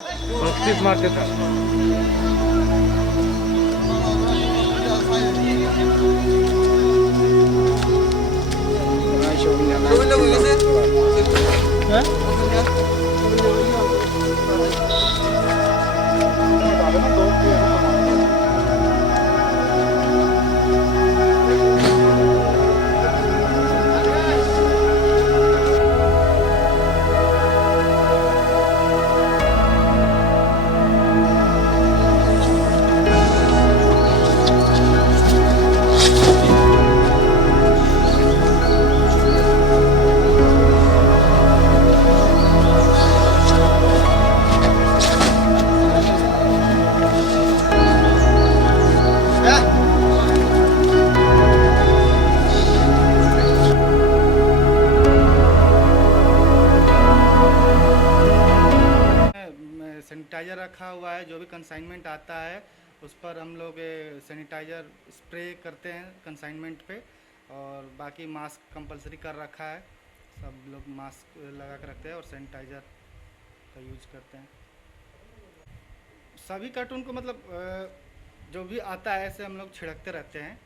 35 market है। Sanitiser रखा हुआ है। जो भी कंसाइनमेंट आता है उस पर हम लोग सैनिटाइज़र स्प्रे करते हैं कंसाइनमेंट पे। और बाकी मास्क कंपलसरी कर रखा है, सब लोग मास्क लगा कर रखते हैं और सैनिटाइज़र का यूज करते हैं। सभी कार्टून को मतलब जो भी आता है ऐसे हम लोग छिड़कते रहते हैं।